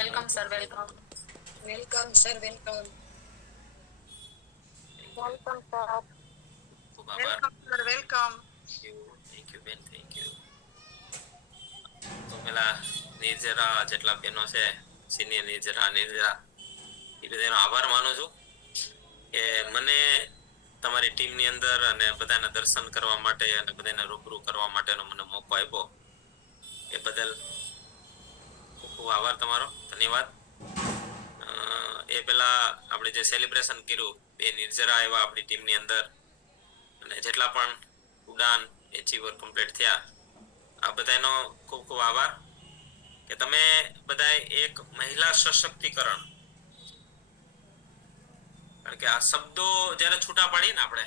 Welcome sir, welcome. Welcome sir, welcome. Welcome sir. ખૂબ આભાર. Welcome sir, welcome. Thank you બેન, thank you. તો પેલા નિર્જરા જેટલા બહેનો છે, સિનિયર નિર્જરા એ બધાનો આભાર માનું છું કે મને તમારી ટીમની અંદર અને બધાના દર્શન કરવા માટે અને બધાને રૂબરૂ કરવા માટેનો મને મોકો આપ્યો એ બદલ ખૂબ ખૂબ આભાર તમારો, ધન્યવાદ. એ પેલા આપણે જે સેલિબ્રેશન કર્યું બે નિર્જરા આવ્યા આપણી ટીમની અંદર અને જેટલા પણ ઉડાન એચીવર કમ્પ્લીટ થયા આ બધાનો ખૂબ ખૂબ આભાર કે તમે બધા એક મહિલા સશક્તિકરણ, કારણ કે આ શબ્દો જ્યારે છૂટા પાડીએ ને આપણે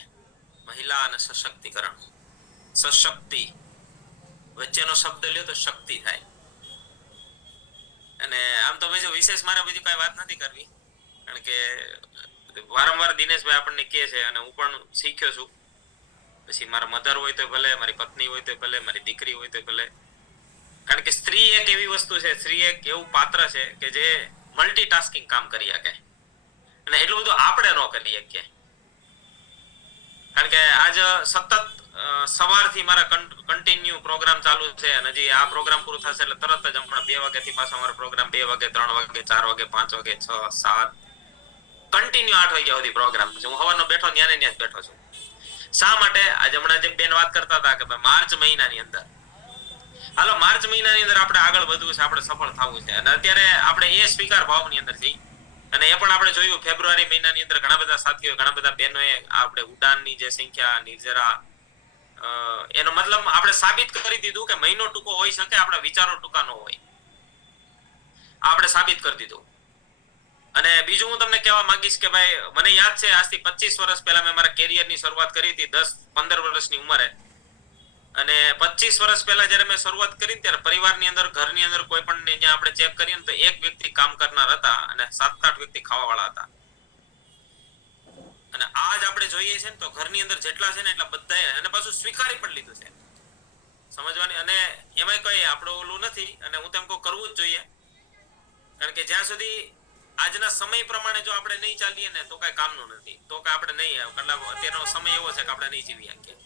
મહિલા અને સશક્તિકરણ, સશક્તિ વચ્ચેનો શબ્દ લ્યો તો શક્તિ થાય. અને આમ તો બીજું વિશેષ મારે બીજી કઈ વાત નથી કરવી, કારણ કે વારંવાર દિનેશભાઈ આપણને કહે છે અને હું પણ શીખ્યો છું. પછી મારા મધર હોય તો ભલે, મારી પત્ની હોય તો ભલે, મારી દીકરી હોય તો ભલે, કારણ કે સ્ત્રી એક એવી વસ્તુ છે, સ્ત્રી એક એવું પાત્ર છે કે જે મલ્ટીટાસ્કિંગ કામ કરી શકે અને એટલું બધું આપણે ન કરી શકીએ. કારણ કે આજ સતત સવારથી મારા કન્ટિન્યુ પ્રોગ્રામ ચાલુ છે અને હજી આ પ્રોગ્રામ પૂરો થશે એટલે તરત જ હમણાં 2 વાગ્યાથી પાછો અમારો પ્રોગ્રામ 2 વાગે, 3 વાગે, 4 વાગે, 5 વાગે, 6, 7 કન્ટિન્યુ 8 વાગ્યા સુધી પ્રોગ્રામ છે. હું સવારનો બેઠો ત્યાં જ બેઠો છું. શા માટે? આજે હમણાં જે બેન વાત કરતા હતા કે માર્ચ મહિનાની અંદર, હાલો માર્ચ મહિનાની અંદર આપણે આગળ વધવું છે, આપણે સફળ થવું છે અને અત્યારે આપણે એ સ્વીકાર ભાવની અંદર છીએ. અને એ પણ આપણે જોયું ફેબ્રુઆરી મહિનાની અંદર ઘણા બધા સાથીઓ, ઘણા બધા બહેનોએ આપણે ઉડાનની જે સંખ્યા, નિર્જરા, એનો મતલબ આપણે સાબિત કરી દીધું કે મહિનો ટૂંકો હોઈ શકે, આપણા વિચારો ટૂંકા ન હોય. આપણે સાબિત કરી દીધું. અને બીજું હું તમને કહેવા માંગીશ કે ભાઈ મને યાદ છે આજથી 25 વર્ષ પહેલા મેં મારા કેરિયરની શરૂઆત કરી હતી 10-15 વર્ષની ઉંમરે. અને 25 વર્ષ પહેલા જ્યારે મેં શરૂઆત કરી ત્યારે પરિવારની અંદર, ઘરની અંદર કોઈ પણ ત્યાં આપણે ચેક કરીએ ને તો એક વ્યક્તિ કામ કરનાર હતા અને 7-8 વ્યક્તિ ખાવાવાળા હતા. અને આજ આપણે જોઈએ છે ને તો ઘરની અંદર જેટલા છે ને એટલા બધાએ અને પાછું સ્વીકારી પણ લીધું છે. સમજવાની, અને એમાં કઈ આપણું ઓલું નથી અને હું તેમ કહું કરવું જ જોઈએ. કારણ કે જ્યાં સુધી આજના સમય પ્રમાણે જો આપણે નહીં ચાલીએ ને તો કઈ કામનું નથી, તો કઈ આપણે નહીં, મતલબ અત્યારનો સમય એવો છે કે આપણે નહીં જીવી શકીએ.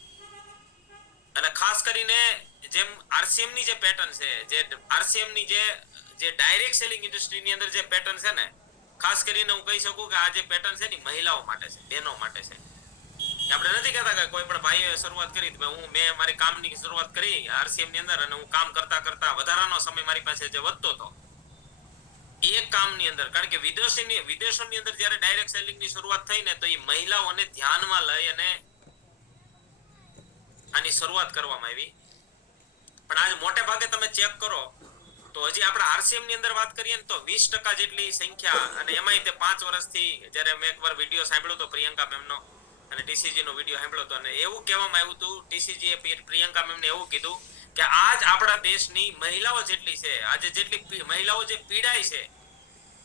અને ખાસ કરીને જેમ આરસીએમ ની જે પેટર્ન છે, જે આરસીએમ ની જે ડાયરેક્ટ સેલિંગ ઇન્ડસ્ટ્રી ની અંદર જે પેટર્ન છે ને, ખાસ કરીને હું કહી શકું કે આ જે પેટર્ન છે ને મહિલાઓ માટે છે, બહેનો માટે છે. આપણે નથી કહેતા કે કોઈ પણ ભાઈએ શરૂઆત કરી, મેં મારી કામની શરૂઆત કરી આરસીએમ ની અંદર અને હું કામ કરતા કરતા વધારાનો સમય મારી પાસે જે વધતો હતો એક કામની અંદર, કારણ કે વિદેશોની અંદર જ્યારે ડાયરેક્ટ સેલિંગ ની શરૂઆત થઈ ને તો એ મહિલાઓને ધ્યાનમાં લઈ અને આની શરૂઆત કરવામાં આવી. પણ આજ મોટે ભાગે તમે ચેક કરો તો હજી આપણે આરસીએમ ની અંદર વાત કરીએ ને તો 20% જેટલી સંખ્યા, અને એમાંય તે 5 વર્ષથી, જ્યારે મેં એકવાર વિડીયો સાંભળ્યો તો પ્રિયંકા મેમનો અને ટીસીજી નો વિડીયો સાંભળ્યો હતો અને એવું કહેવામાં આવ્યું હતું, ટીસીજી એ પ્રિયંકા મેમને એવું કીધું કે આજ આપણા દેશની મહિલાઓ જેટલી છે, આજે જેટલી મહિલાઓ જે પીડાય છે,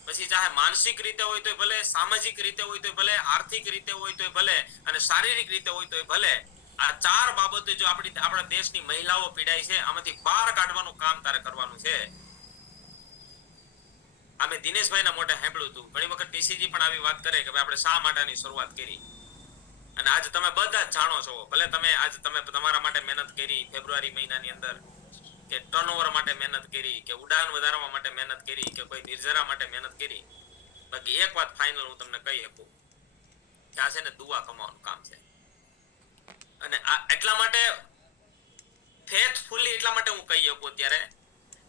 પછી ચાહે માનસિક રીતે હોય તો ભલે, સામાજિક રીતે હોય તો ભલે, આર્થિક રીતે હોય તો ભલે અને શારીરિક રીતે હોય તો ભલે, આ 4 બાબતો જો આપણા દેશની મહિલાઓ પીડાય છે, આમાંથી બહાર કાઢવાનું કામ તારે કરવાનું છે. અમે દિનેશભાઈના મોઢે સાંભળ્યું હતું, ઘણી વખત ટીસીજી પણ આવી વાત કરે કે ભાઈ આપણે શા માટેની શરૂઆત કરી. અને આજ તમે બધા જ જાણો છો, ભલે તમે આજ તમે તમારા માટે મહેનત કરી ફેબ્રુઆરી મહિનાની અંદર, કે ટર્નઓવર માટે મહેનત કરી, કે ઉડાન વધારવા માટે મહેનત કરી, કે કોઈ નિર્જરા માટે મહેનત કરી. બાકી એક વાત ફાઇનલ હું તમને કહી શકું કે આ છે ને દુઆ કમાવાનું કામ છે. અને આ એટલા માટે ફેથફુલી એટલા માટે હું કહી શકું અત્યારે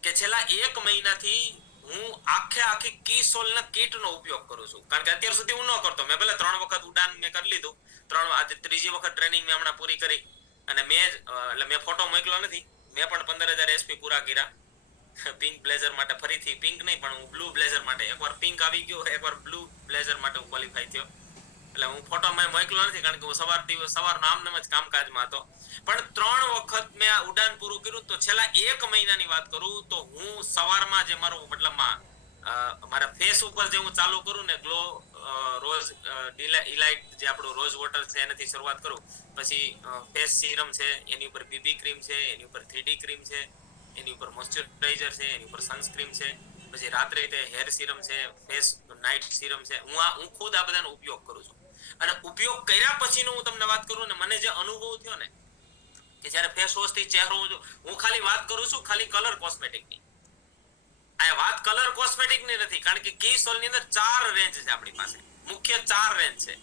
કે છેલ્લા 1 મહિનાથી હું આખી કીસોલના કીટનો ઉપયોગ કરું છું. કારણ કે અત્યાર સુધી હું ન કરતો. મેં ભલે 3 વખત ઉડાન મેં કરી લીધું, આજે ત્રીજી વખત ટ્રેનિંગ મેં હમણાં પૂરી કરી અને મેં ફોટો મોકલ્યો નથી, મેં પણ 15,000 એસપી પૂરા કર્યા પિંક બ્લેઝર માટે. ફરીથી પિંક નહીં પણ હું બ્લુ બ્લેઝર માટે, એકવાર પિંક આવી ગયો, એકવાર બ્લુ બ્લેઝર માટે હું ક્વોલિફાય થયો. એટલે હું ફોટો મેં મોકલ્યો નથી કારણ કે હું સવારનો આમનામ જ કામકાજમાં હતો. પણ 3 વખત મેં આ ઉડાન પૂરું કર્યું. તો છેલ્લા 1 મહિનાની વાત કરું તો હું સવારમાં જે મારું મતલબમાં મારા ફેસ ઉપર જે હું ચાલુ કરું ને ગ્લો રોઝ ઇલાઇટ જે આપણું રોઝ વોટર છે એનાથી શરૂઆત કરું, પછી ફેસ સીરમ છે, એની ઉપર બીબી ક્રીમ છે, એની ઉપર 3D ક્રીમ છે, એની ઉપર મોઇશ્ચરાઇઝર છે, એની ઉપર સનસ્ક્રીન છે, પછી રાત્રે તે હેર સિરમ છે, ફેસ નાઇટ સિરમ છે, હું ખુદ આ બધાનો ઉપયોગ કરું છું. અને ઉપયોગ કર્યા પછીનો હું તમને વાત કરું ને, મને જે અનુભવ થયો ને કે જ્યારે ફેસ વોશ થી ચહેરો, હું ખાલી વાત કરું છું ખાલી કલર કોસ્મેટિક ની. આ વાત કલર કોસ્મેટિક ની નથી, કારણ કે કી સોલ ની અંદર 4 રેન્જ છે આપણી પાસે, મુખ્ય 4 રેન્જ છે.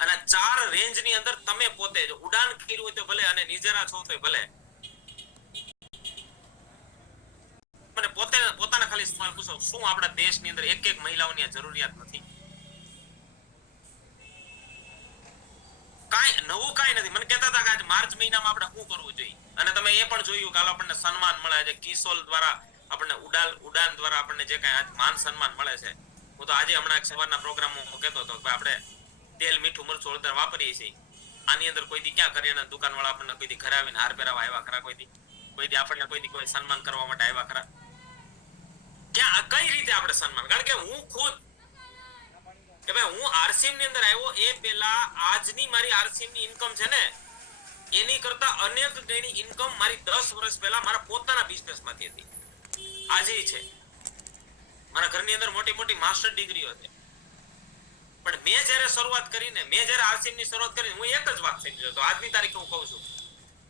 અને 4 રેન્જ ની અંદર તમે પોતે જો ઉડાન કર્યું હોય તો ભલે, અને નિજરા છો તો ભલે, મને પોતાના ખાલી સવાલ પૂછો, શું આપણા દેશની અંદર એક મહિલાઓની જરૂરિયાત નથી? કાઈ નવું કાઈ નથી. મને કહેતા હતા કે આજ માર્ચ મહિનામાં આપણે શું કરવું જોઈએ, અને તમે એ પણ જોયું કે આપણને સન્માન મળે છે કિસોલ દ્વારા, આપણને ઉડાન દ્વારા આપણને જે કાંઈ આજ માન સન્માન મળે છે. હું તો આજે હમણાં સવારના પ્રોગ્રામમાં કહેતો હતો કે આપણે તેલ મીઠું મરચું હળદર વાપરીએ છીએ, આની અંદર કોઈ દી ક્યાં કરિયાણા દુકાન વાળા આપણને કોઈ દી ઘરે આવીને હાર પહેરાવા આવ્યા ખરા? કોઈ દી આપણને કોઈ સન્માન કરવા માટે આવ્યા ખરા? ક્યાં કઈ રીતે આપણે સન્માન? કારણ કે હું ખુદ કે ભાઈ હું આરસીએમ ની અંદર આવ્યો એ પહેલા આજની મારી આરસીએમ ની ઇન્કમ છે ને, એની કરતા અનેક ગણી ઇન્કમ મારી 10 વર્ષ પહેલા મારા પોતાના બિઝનેસ માંથી હતી. આજે છે મારા ઘરની અંદર મોટી મોટી માસ્ટર ડિગ્રીઓ છે, પણ મેં જ્યારે શરૂઆત કરીને, મેં જ્યારે આરસીએમ ની શરૂઆત કરી, હું એક જ વાત સમજ્યો તો આજની તારીખે હું કહું છું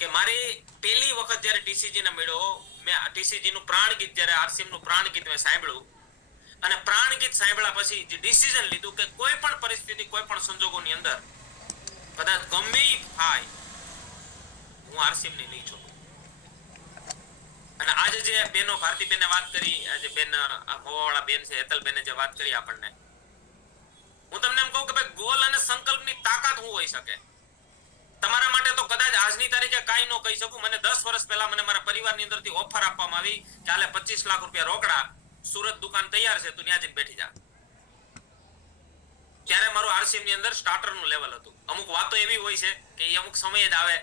કે મારી પહેલી વખત જ્યારે ટીસીજી ને મળ્યો, મેં ટીસીજી નું પ્રાણ ગીત, જ્યારે આરસીએમ નું પ્રાણ ગીત મેં સાંભળ્યું, અને પ્રાણ ગીત સાંભળ્યા પછી જે ડિસિઝન લીધું કે કોઈ પણ પરિસ્થિતિ, કોઈ પણ સંજોગોની અંદર કદાચ ગમે થાય, હું આરસીએમ ની નહીં છોડું. અને આજે જે બેનો ભારતીબેને વાત કરી, આજે બેન મોવાવાળા બેન છે હેતલબેને જે વાત કરી આપણને, હું તમને એમ કહું કે ભાઈ ગોલ અને સંકલ્પની તાકાત શું હોઈ શકે તમારા માટે? તો કદાચ આજની તારીખે કાઈ ન કહી શકું. મને 10 વર્ષ પહેલા મને મારા પરિવારની અંદરથી ઓફર આપવામાં આવી કે હાલે 25 લાખ રૂપિયા રોકડા, સુરત દુકાન તૈયાર છે, તું ત્યાં જઈને બેઠી જા. ત્યારે મારું આરસીએમ ની અંદર સ્ટાર્ટર નું લેવલ હતું. અમુક વાતો એવી હોય છે કે એ અમુક સમય જ આવે,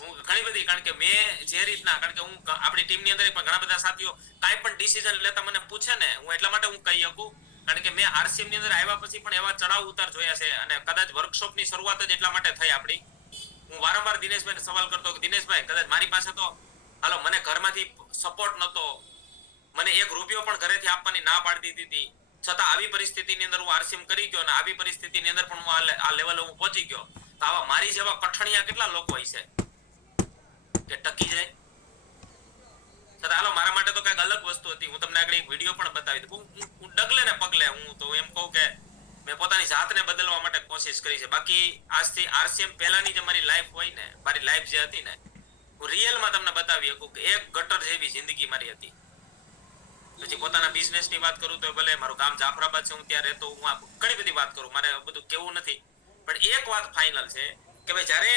હું ઘણી બધી, કારણ કે મેં જે રીતના, કારણ કે હું આપણી ટીમ ની અંદર પણ ઘણા બધા સાથીઓ કાઈ પણ ડિસિઝન લેતા મને પૂછે ને, હું એટલા માટે હું કહી શકું કારણ કે મેં આરસીએમ ની અંદર આવ્યા પછી પણ એવા ચડાવ ઉતાર જોયા છે. અને કદાચ વર્કશોપ ની શરૂઆત જ એટલા માટે થઈ આપણી. હું વારંવાર દિનેશભાઈને સવાલ કરતો કે દિનેશભાઈ, કદાચ મારી પાસે તો હાલો મને ઘરમાંથી સપોર્ટ નતો, મને 1 રૂપિયો પણ ઘરેથી આપવાની ના પાડી દીધી હતી, છતાં આવી પરિસ્થિતિની અંદર હું આરસીએમ કરી ગયો, અને આવી પરિસ્થિતિની અંદર પણ હું આ લેવલે હું પહોંચી ગયો. તો આવા મારી જેવા કઠણિયા કેટલા લોકો હોય છે કે ટકી જાય? છતાં હાલો મારા માટે તો કઈક અલગ વસ્તુ હતી. હું તમને આગળ એક વિડીયો પણ બતાવી દઉં. હું ડગલે ને પગલે, હું તો એમ કહું કે મેં પોતાની જાતને બદલવા માટે કોશિશ કરી છે. બાકી આજથી આરસીએમ પહેલાની જે મારી લાઈફ હોય ને, મારી લાઈફ જે હતી ને, હું રિયલમાં તમને બતાવી શકું કે એક ગટર જેવી જિંદગી મારી હતી. પછી પોતાના બિઝનેસ ની વાત કરું તો ભલે, મારું ગામ જાફરાબાદ છે, હું ત્યાં રહેતો, હું ઘણી બધી વાત કરું, મારે બધું કેવું નથી, પણ એક વાત ફાઇનલ છે કે ભાઈ જ્યારે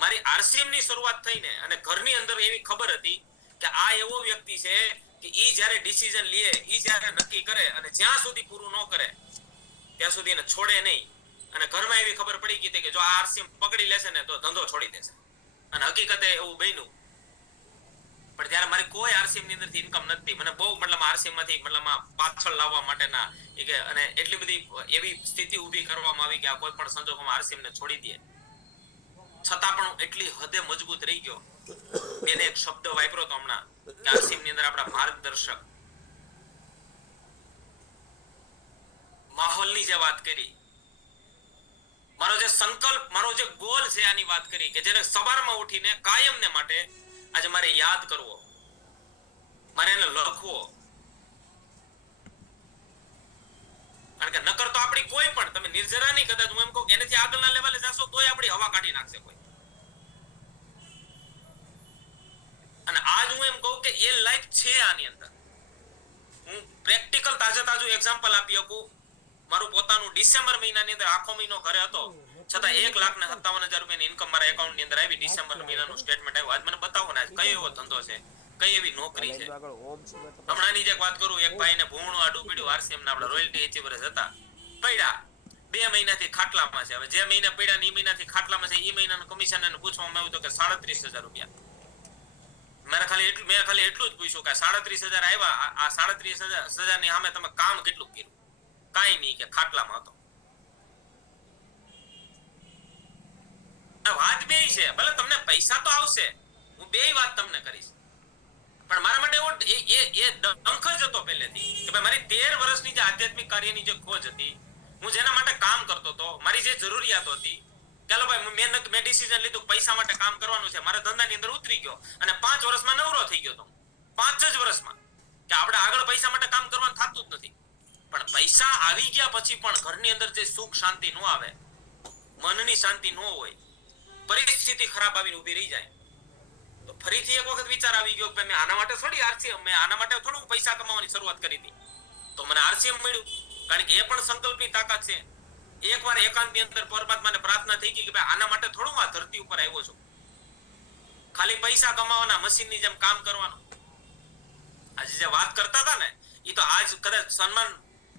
મારી આરસીએમ ની શરૂઆત થઈ ને, અને ઘરની અંદર એવી ખબર હતી કે આ એવો વ્યક્તિ છે કે ઈ જ્યારે ડિસિઝન લે, ઈ જ્યારે નક્કી કરે, અને જ્યાં સુધી પૂરું ન કરે ત્યાં સુધી એને છોડે નહીં. અને ઘરમાં એવી ખબર પડી ગઈ હતી કે જો આ આરસીએમ પકડી લેશે ને તો ધંધો છોડી દેશે, અને હકીકતે એવું બન્યું. પણ ત્યારે મારી કોઈ આરસીએમ ની અંદરથી ઇન્કમ નથી. મને બહુ મતલબ આરસીએમ માંથી મતલબ પાછળ લાવવા માટેના કે, અને એટલી બધી એવી સ્થિતિ ઊભી કરવામાં આવી કે આ કોઈ પણ સંજોગોમાં આરસીએમ ને છોડી દે, છતાં પણ એટલી હદે મજબૂત રહી ગયો. એને એક શબ્દ વાપર્યો તો હમણાં કે આરસીએમ ની અંદર આપણા માર્ગદર્શક, માહોલની જે વાત કરી, મારો જે સંકલ્પ, મારો જે ગોલ છે આની વાત કરી કે જેને સવારમાં ઉઠીને કાયમને માટે આજે મારે યાદ કરવો, મારે એને લખવો. કારણ કે નકર તો આપણી કોઈ પણ, તમે નિર્જરાની કદાચ હું એમ કહું કે એનાથી આગળના લેવલે જાશો તોય આપણી હવા કાઢી નાખશે કોઈ. અને આજ હું એમ કહું કે એ લાઈફ છે આની અંદર. હું પ્રેક્ટિકલ તાજું એક્ઝામ્પલ આપી શકું. મારું પોતાનું ડિસેમ્બર મહિનાની અંદર આખો મહિનો ઘરે હતો, છતાં 1,57,000 રૂપિયાની ઇન્કમ મારા એકાઉન્ટ ની અંદર આવી. ડિસેમ્બર મહિનાનું સ્ટેટમેન્ટ આવ્યું. આજ મને બતાવો ને આજ કયો એવો ધંધો છે, કઈ એવી નોકરી છે. હમણાંની જે વાત કરું, એક ભાઈને ભૂણું આડું પડ્યું, આરસીએમ ના આપણા રોયલ્ટી એચીવર્સ હતા, પડ્યા 2 મહિનાથી ખાટલામાં છે. હવે જે મહિને પડ્યા ને એ મહિનાથી ખાટલામાં છે, એ મહિનાનું કમિશન એને પૂછવામાં આવ્યું તો કે 37,000 રૂપિયા. મેં ખાલી એટલું જ પૂછ્યું કે 37,000 આવ્યા, આ 37,000 ની સામે તમે કામ કેટલું કર્યું? કાઈ નહીં, કે ખાટલામાં હતો. વાત બે છે, ભલે તમને પૈસા તો આવશે, હું બે વાત તમને કરીશ, પણ મારા માટે એવો એ ડંખ જ હતો પહેલેથી કે ભાઈ મારી 13 વર્ષની જે આધ્યાત્મિક કાર્યની જે ખોજ હતી, હું જેના માટે કામ કરતો હતો, મારી જે જરૂરિયાતો હતી, ચાલો ભાઈ મેં ડિસિઝન લીધું પૈસા માટે કામ કરવાનું છે, મારા ધંધાની અંદર ઉતરી ગયો અને 5 વર્ષમાં નવરો થઈ ગયો તો 5 જ વર્ષમાં કે આપણે આગળ પૈસા માટે કામ કરવાનું થતું જ નથી. પણ પૈસા આવી ગયા પછી પણ ઘરની અંદર જે સુખ શાંતિ ન આવે, મનની શાંતિ ન હોય, પરિસ્થિતિ ખરાબ આવીને ઊભી રહી જાય, તો ફરીથી એક વખત વિચાર આવી ગયો કે મેં આના માટે થોડી આરસીએમ, મેં આના માટે થોડું પૈસા કમાવાની શરૂઆત કરી હતી, તો મને આરસીએમ મળ્યું. કારણ કે એ પણ સંકલ્પની તાકાત છે. એકવાર એકાંતની અંદર પરમાત્માને પ્રાર્થના થઈ ગઈ કે ભાઈ આના માટે થોડું આ ધરતી ઉપર આવ્યો છું, ખાલી પૈસા કમાવાના મશીનની જેમ કામ કરવાનું. આજે જે વાત કરતા હતા ને, એ તો આજ કદાચ સન્માન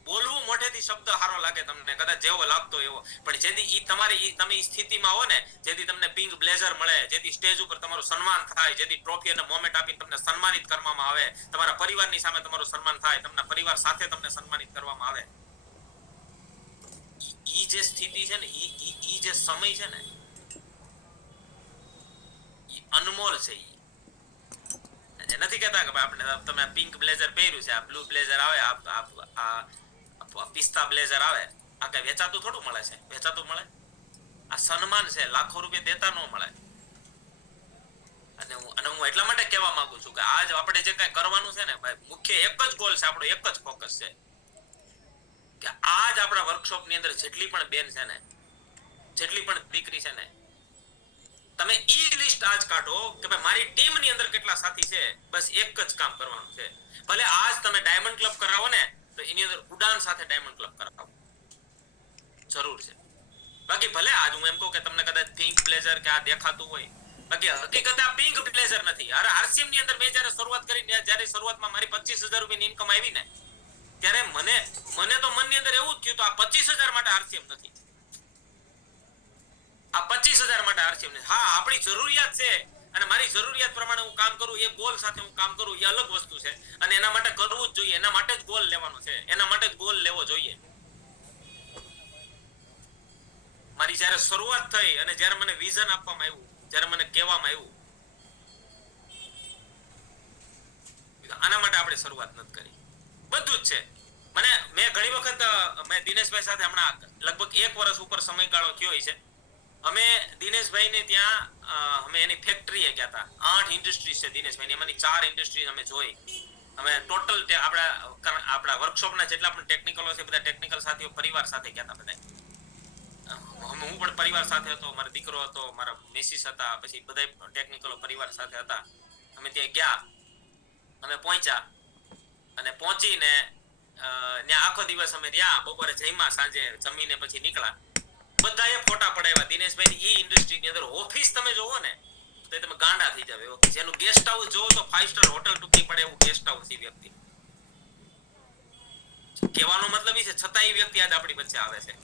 બોલવું મોઢેથી શબ્દ સારો લાગે તમને, કદાચ જેવો લાગતો એવો, પણ જેથી ઈ તમારી તમે ઈ સ્થિતિમાં હો ને, જેથી તમને પિંક બ્લેઝર મળે, જેથી સ્ટેજ ઉપર તમારું સન્માન થાય, જેથી ટ્રોફી અને મોમેન્ટ આપીને તમને સન્માનિત કરવામાં આવે, તમારા પરિવારની સામે તમારું સન્માન થાય, તમારા પરિવાર સાથે તમને સન્માનિત કરવામાં આવે, ઈ જે સ્થિતિ છે ને, ઈ જે સમય છે ને, ઈ અનમોલ છે. ઈ નથી કહેતા કે ભાઈ આપણે તમે પિંક બ્લેઝર પહેર્યું છે, આ બ્લુ બ્લેઝર આવે, આ પિસ્તા બ્લેઝર આવે, આ કઈ વેચાતું થોડું મળે છે? વેચાતું મળે? આ સન્માન છે, લાખો રૂપિયા દેતા ન મળે. અને હું એટલા માટે કહેવા માંગુ છું કે આજ આપણે જે કઈ કરવાનું છે ને ભાઈ, મુખ્ય એક જ ગોલ છે, આપણો એક જ ફોકસ છે કે આજ આપણા વર્કશોપ ની અંદર જેટલી પણ બેન છે ને, જેટલી પણ દીકરી છે ને, તમે ઈ લિસ્ટ આજ કાઢો કે ભાઈ મારી ટીમ ની અંદર કેટલા સાથી છે, બસ એક જ કામ કરવાનું છે. ભલે આજ તમે ડાયમંડ ક્લબ કરાવો ને, તો એની અંદર ઉડાન સાથે ડાયમંડ ક્લબ કરાવો, જરૂર છે. બાકી ભલે આજ હું એમ કહું કે તમને કદાચ પિંક બ્લેઝર કે આ દેખાતું હોય, બાકી હકીકત આ પિંક બ્લેઝર નથી. અરે આરસીએમ ની અંદર મેં જ્યારે શરૂઆત કરી, જ્યારે શરૂઆતમાં મારી 25,000 રૂપિયાની ઇન્કમ આવી ને, ત્યારે મને તો મનની અંદર એવું જ થયું તો આ 25,000 માટે આરસીએમ નથી, આ 25,000 માટે આરસીએમ નથી. હા, આપણી જરૂરિયાત છે અને મારી જરૂરિયાત પ્રમાણે હું કામ કરું, એ ગોલ સાથે હું કામ કરું, એ અલગ વસ્તુ છે અને એના માટે કરવું જ જોઈએ, એના માટે જ ગોલ લેવાનો છે, એના માટે જ ગોલ લેવો જોઈએ. મારી જ્યારે શરૂઆત થઈ અને જ્યારે મને વિઝન આપવામાં આવ્યું, જ્યારે મને કહેવામાં આવ્યું આના માટે આપણે શરૂઆત નથી કરી, બધું જ છે. મેં ઘણી વખત મેં દિનેશભાઈ સાથે હમણાં લગભગ 1 વર્ષ ઉપર સમયગાળો થયો છે. અમે દિનેશભાઈને ત્યાં અમે એની ફેક્ટરીએ ગયા હતા. 8 ઇન્ડસ્ટ્રી છે દિનેશભાઈની, એમાંની 4 ઇન્ડસ્ટ્રી અમે જોઈ. અમે ટોટલ આપણા વર્કશોપના જેટલા પણ ટેકનિકલો છે, બધા ટેકનિકલ સાથીઓ પરિવાર સાથે ગયા હતા બધા. હું પણ પરિવાર સાથે હતો, મારો દીકરો હતો, મારા મિસિસ હતા, પછી બધા ટેકનિકલો પરિવાર સાથે હતા. અમે ત્યાં ગયા, અમે પહોંચ્યા અને પહોંચીને ત્યાં આખો દિવસ અમે રહ્યા, બપોરે જમ્યા, સાંજે જમીને પછી નીકળ્યા. બધાએ ફોટા પડાવ્યા દિનેશભાઈની. ઈ ઇન્ડસ્ટ્રીની અંદર ઓફિસ તમે જોવો ને તો તમે ગાંડા થઈ જાવ એવો. જેનું ગેસ્ટ હાઉસ જોવો તો 5 સ્ટાર હોટલ તૂટી પડે એવું ગેસ્ટ હાઉસ એ વ્યક્તિ. કહેવાનો મતલબ એ છે, છતાં એ વ્યક્તિ આજ આપણી વચ્ચે આવે છે.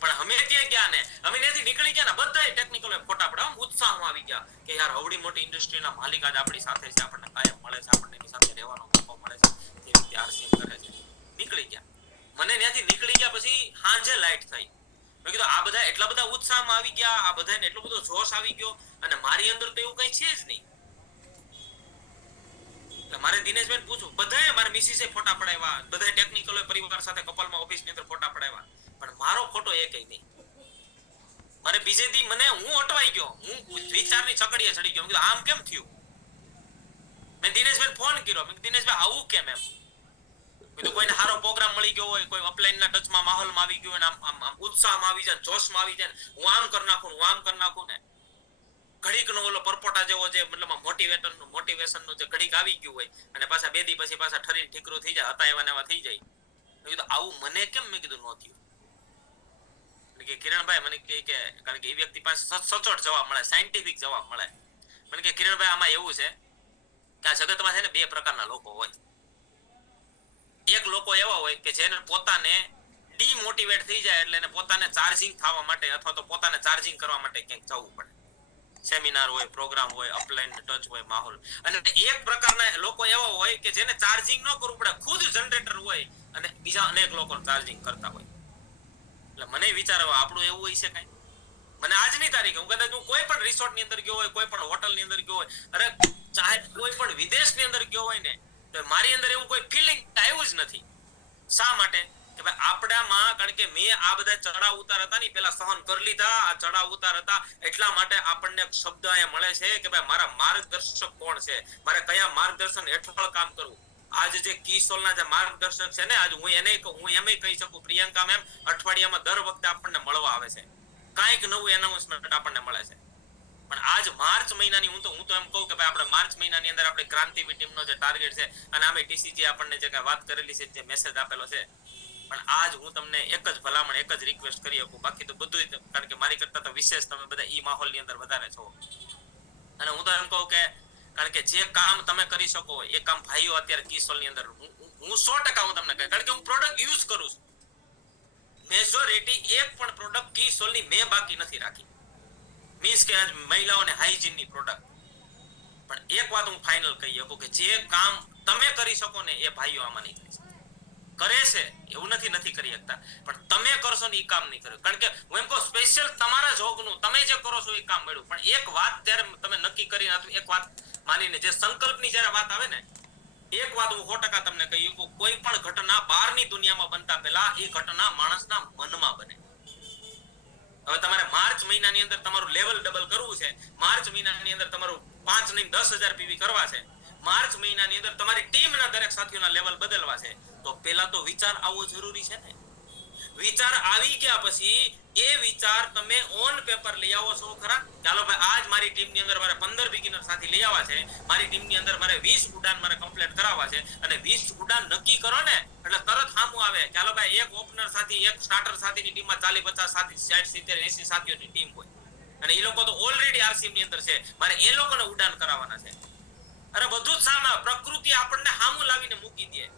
પણ અમે ત્યાં ગયા ને, અમે ત્યાંથી નીકળી ગયા ને, બધાએ ટેકનિકલ ફોટા પડાવ્યા, ઉત્સાહમાં આવી ગયા કે યાર હવડી મોટી ઇન્ડસ્ટ્રીના માલિક આજ આપણી સાથે છે, આપણને કાયમ મળે છે, આપણને એની સાથે રહેવાનો મોકો મળે છે, જે વ્યક્તિ આરસીએમ કરે છે. નીકળી ગયા. મને ત્યાંથી નીકળી ગયા પછી સાંજે લાઈટ થઈ. મેં કીધું આ બધા એટલા બધા ઉત્સાહમાં આવી ગયા, આ બધાને એટલો બધો જોશ આવી ગયો અને મારી અંદર તો એવું કઈ છે જ નહીં. એટલે મારે દિનેશભાઈ પૂછું, બધાએ મારા મિસિસે ફોટા પડાવ્યા, બધાએ ટેકનિકલ પરિવાર સાથે કપલમાં ઓફિસની અંદર ફોટા પડાવ્યા, પણ મારો ફોટો એકય નહીં. મને બીજે દી હું અટવાઈ ગયો, હું વિચારની છકડીએ ચડી ગયો. મેં કીધું આમ કેમ થયું? મેં દિનેશભાઈ ફોન કર્યો, મેં દિનેશભાઈ આવું કેમ? એમ કીધું કોઈને સારો પ્રોગ્રામ મળી ગયો હોય, કોઈ અપલાઈનના ટચમાં માહોલમાં આવી ગયો હોય, આમ ઉત્સાહમાં આવી જાય, જોશમાં આવી જાય, હું આમ કરી નાખું, હું આમ કરી નાખું ને, ઘડીકનો ઓલો પરપોટા જેવો જે મતલબ મોટિવેશનનો જે ઘડીક આવી ગયું હોય અને પાછા 2 દી પછી પાછા ઠરીને ઠીકરું થઈ જાય, હતા એવા થઈ જાય. મેં કીધું આવું મને કેમ? મેં કીધું ન થયું. કે કિરણભાઈ મને કે કારણ કે એ વ્યક્તિ પાસે સચોટ જવાબ મળે, સાયન્ટિફિક જવાબ મળે. મને કે કિરણભાઈ આમાં એવું છે કે આ જગતમાં છે ને 2 પ્રકારના લોકો હોય. એક લોકો એવા હોય કે જેને પોતાને ડીમોટિવેટ થઈ જાય એટલે એને પોતાને ચાર્જિંગ થવા માટે અથવા તો પોતાને ચાર્જિંગ કરવા માટે ક્યાંક જવું પડે. સેમિનાર હોય, પ્રોગ્રામ હોય, અપલાઈન ટચ હોય, માહોલ. અને એક પ્રકારના લોકો એવા હોય કે જેને ચાર્જિંગ ન કરવું પડે, ખુદ જનરેટર હોય અને બીજા અનેક લોકો ચાર્જિંગ કરતા હોય. એટલે મને વિચાર આવ્યો આપણું એવું હોય છે કઈ? મને આજની તારીખે હું કદાચ હું કોઈ પણ રિસોર્ટ ની અંદર ગયો હોય, કોઈ પણ હોટલ ની અંદર ગયો હોય, અરે ચાહે કોઈ પણ વિદેશ ની અંદર ગયો હોય ને, તો મારી અંદર એવું કોઈ ફિલિંગ આવ્યું જ નથી. શા માટે? કે ભાઈ આપણામાં, કારણ કે મેં આ બધા ચડાવ ઉતાર હતા ને પેલા સહન કરી લીધા. આ ચડાવ ઉતાર હતા એટલા માટે આપણને એક શબ્દ અહીંયા મળે છે કે ભાઈ મારા માર્ગદર્શક કોણ છે, મારે કયા માર્ગદર્શન હેઠળ કામ કરવું. આજ જે કિશોરના જે માર્ગદર્શક છે ને, આજ હું એમ કહી શકું, પ્રિયંકા મેમ અઠવાડિયામાં દર વખતે આપણને મળવા આવે છે, કાંઈક નવું એનાઉન્સમેન્ટ આપણને મળે છે. પણ આજ માર્ચ મહિનાની હું તો એમ કહું કે ભાઈ આપણે માર્ચ મહિનાની અંદર આપણે ક્રાંતિવી ટીમનો જે ટાર્ગેટ છે, અને આમે ટીસીજી આપણને જે કઈ વાત કરેલી છે, જે મેસેજ આપેલો છે, પણ આજ હું તમને એક જ ભલામણ, એક જ રિક્વેસ્ટ કરી શકું. બાકી તો બધું, કારણ કે મારી કરતા તો વિશેષ તમે બધા ઈ માહોલની અંદર વધારે છો. અને હું તો એમ કહું કે કારણ કે જે કામ તમે કરી શકો એ કામ ભાઈઓ અત્યારે કિશોરની અંદર હું 100% હું તમને કહે, કારણ કે હું પ્રોડક્ટ યુઝ કરું છું. મેજોરિટી એક પણ પ્રોડક્ટ કિશોરની મેં બાકી નથી રાખી, મીન્સ કે આજ મહિલાઓને હાઇજીનની પ્રોડક્ટ. પણ એક વાત હું ફાઇનલ કહી શકું કે જે કામ તમે કરી શકો ને એ ભાઈઓ આમાં નહીં કરી શકે. કરે છે એવું નથી કરી શકતા, પણ તમે કરશો ને એ કામ નહીં કર્યું. કારણ કે હું એમ કહું સ્પેશિયલ તમારા જોગનું તમે જે કરો છો એ કામ મળ્યું. પણ એક વાત જ્યારે તમે નક્કી કરી, એક વાત માનીને, જે સંકલ્પની જ્યારે વાત આવે ને, એક વાત હું 100% તમને કહી શકું, કોઈ પણ ઘટના બહારની દુનિયામાં બનતા પહેલા એ ઘટના માણસના મનમાં બને. હવે તમારે માર્ચ મહિનાની અંદર તમારું લેવલ ડબલ કરવું છે, માર્ચ મહિનાની અંદર તમારું 5 નહીં 10,000 પીવી કરવા છે, માર્ચ મહિનાની અંદર તમારી ટીમના દરેક સાથીઓના લેવલ બદલવા છે, તો પહેલા તો વિચાર આવવો જરૂરી છે ને. વિચાર આવી ગયા પછી એ વિચાર તમે ઓન પેપર લઈ આવો છો ખરા? ચાલો ભાઈ આજ મારી ટીમની અંદર મારે 15 બિગિનર સાથી લઈ આવવા છે, મારી ટીમની અંદર મારે 20 ઉડાન મારે કમ્પ્લીટ કરાવવા છે, અને 20 ઉડાન નક્કી કરો ને એટલે તરત સામું આવે. ચાલો ભાઈ એક ઓપનર સાથી, એક સ્ટાર્ટર સાથીની ટીમમાં 40 50 સાથી 60 70 80 સાથીઓની ટીમ હોય, અને એ લોકો તો ઓલરેડી આરસીએમ ની અંદર છે, મારે એ લોકોને ઉડાન કરાવવાના છે. અરે બધું જ સામે પ્રકૃતિ આપણને સામું લાવીને મૂકી દે.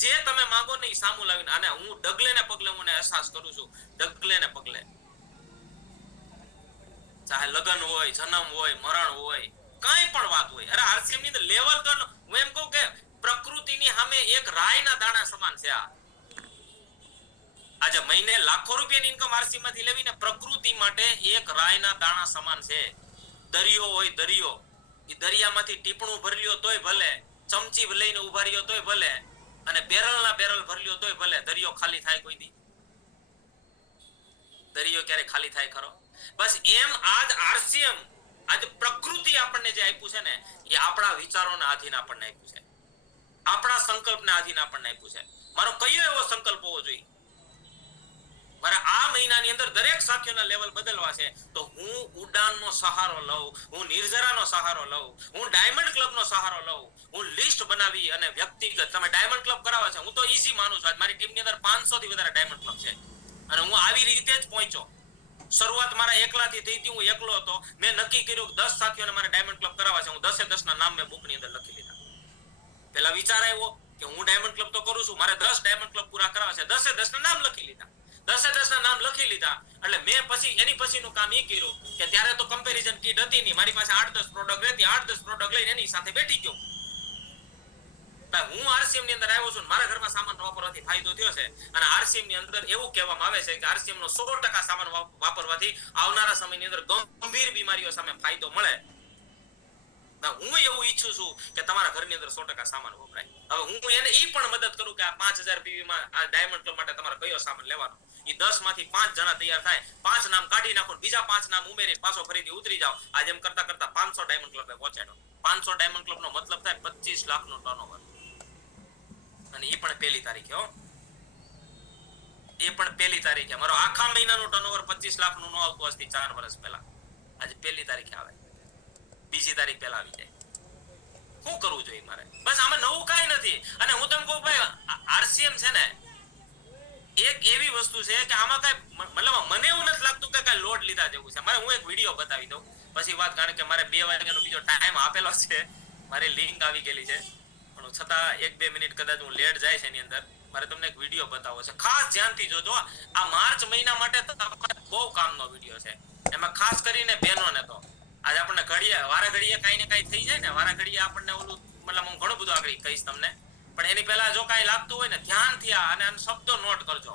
જે તમે માંગો ને એ સામું લાવીને, અને હું ડગલે ને પગલે હું અહેસાસ કરું છું, ડગલે ને પગલે, ચાહે લગ્ન હોય, જન્મ હોય, મરણ હોય, કઈ પણ વાત હોય, અરે આરસીએમ ની અંદર લેવલ તો હું એમ કહું કે પ્રકૃતિની સામે એક રાયના દાણા સમાન છે. આજે મહિને લાખો રૂપિયાની ઇન્કમ આરસીએમ માંથી લેવીને પ્રકૃતિ માટે એક રાયના દાણા સમાન છે. દરિયો હોય, દરિયો, એ દરિયામાંથી ટીપણું ભર્યો તોય ભલે, ચમચી લઈને ઉભા રહ્યો તોય ભલે, અને બેરલના બેરલ ભર્યો તોય ભલે, દરિયો ખાલી થાય કોઈ દી? દરિયો ક્યારે ખાલી થાય ખરો? બસ એમ આજ આરસીએમ, આજ પ્રકૃતિ આપણને જે આપ્યું છે ને, એ આપણા વિચારોના આધીન આપણને આપ્યું છે, આપણા સંકલ્પના આધીન આપણને આપ્યું છે. મારો કયો એવો સંકલ્પ હોવો જોઈએ? મારે આ મહિનાની અંદર દરેક સાથીઓના લેવલ બદલવા છે, તો હું ઉડાનનો સહારો લઉં, હું નિર્જરાનો સહારો લઉં, હું ડાયમંડ ક્લબનો સહારો લઉં, હું લિસ્ટ બનાવી અને વ્યક્તિગત તમે ડાયમંડ ક્લબ કરાવો છે, હું તો ઈઝી માનું છું. મારી ટીમની અંદર 500 થી વધારે ડાયમંડ ક્લબ છે, અને હું આવી રીતે જ પહોંચ્યો. શરૂઆત મારા એકલાથી થઈ હતી, હું એકલો હતો. મેં નક્કી કર્યું 10 સાથીઓને મારે ડાયમંડ ક્લબ કરાવવા છે, હું 10 ના નામ મેં બુકની અંદર લખી લીધા. પેલા વિચાર આવ્યો કે હું ડાયમંડ ક્લબ તો કરું છું, મારે 10 ડાયમંડ ક્લબ પૂરા કરાવવા છે, 10 ના નામ લખી લીધા. 10 ના નામ લખી લીધા એટલે મેં પછી એની પછીનું કામ એ કર્યું કે ત્યારે તો કમ્પેરિઝન કીટ હતી નહીં, મારી પાસે 8-10 પ્રોડક્ટ હતી, 8-10 પ્રોડક્ટ લઈને એની સાથે બેઠી ગયો. હું આરસીએમ ની અંદર આવ્યો છું, મારા ઘરમાં સામાન વાપરવાથી ફાયદો થયો છે, અને આરસીએમ ની અંદર એવું કહેવામાં આવે છે કે આરસીએમ નો 100% સામાન વાપરવાથી આવનારા સમયની અંદર ગંભીર બીમારીઓ સામે ફાયદો મળે. હું એવું ઈચ્છું છું કે તમારા ઘરની અંદર 100% સામાન વપરાય. હવે હું એને ઈ પણ મદદ કરું કે આ 5000 પીવી માં આ ડાયમંડ ક્લબ માટે તમારે કયો સામાન લેવાનો, ઈ 10 માંથી 5 જણા તૈયાર થાય, 5 નામ કાઢી નાખો, બીજા 5 નામ ઉમેરી પાછો ફરીથી ઉતરી જાવ. આ જેમ કરતા કરતા 500 ડાયમંડ ક્લબે પહોંચાડો. 500 ડાયમંડ ક્લબ નો મતલબ થાય 25 લાખ નો ટર્નઓવર, અને એ પણ પહેલી તારીખે હો, એ પણ પહેલી તારીખે. મારો આખા મહિનાનું ટર્નઓવર 25 લાખ નું ન આવતું આજથી 4 વર્ષ પહેલા, આજે પહેલી તારીખે આવે, બીજી તારીખ પહેલા આવી જાય. શું કરવું જોઈએ મારે? બસ આમાં નવું કાઈ નથી. અને હું તમને કહું ભાઈ, આરસીએમ છે ને એક એવી વસ્તુ છે કે આમાં કઈ મતલબ મને એવું નથી લાગતું કે કઈ લોડ લીધા જેવું છે. મારે હું એક વિડીયો બતાવી દઉં પછી વાત, કારણ કે મારે 2 વાગ્યાનો બીજો ટાઈમ આપેલો છે, મારી લિંક આવી ગયેલી છે, પણ છતાં 1-2 મિનિટ કદાચ હું લેટ જાય છે એની અંદર. મારે તમને એક વિડીયો બતાવવો છે, ખાસ ધ્યાનથી જોજો. આ માર્ચ મહિના માટે બહુ કામનો વિડીયો છે. એમાં ખાસ કરીને બહેનોને તો આજે આપણને ઘડીએ વારા ઘડીએ કઈ ને કઈ થઈ જાય ને, વારા ઘડીએ આપણને ઓલું મતલબ હું ઘણું બધું આગળ કહીશ તમને, પણ એની પહેલા જો કઈ લાગતું હોય ને ધ્યાનથી અને શબ્દો નોટ કરજો.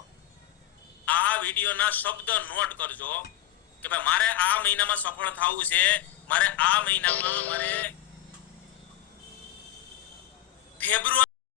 આ વિડીયોના શબ્દ નોટ કરજો કે ભાઈ મારે આ મહિનામાં સફળ થવું છે, મારે આ મહિનામાં મારે ફેબ્રુઆરી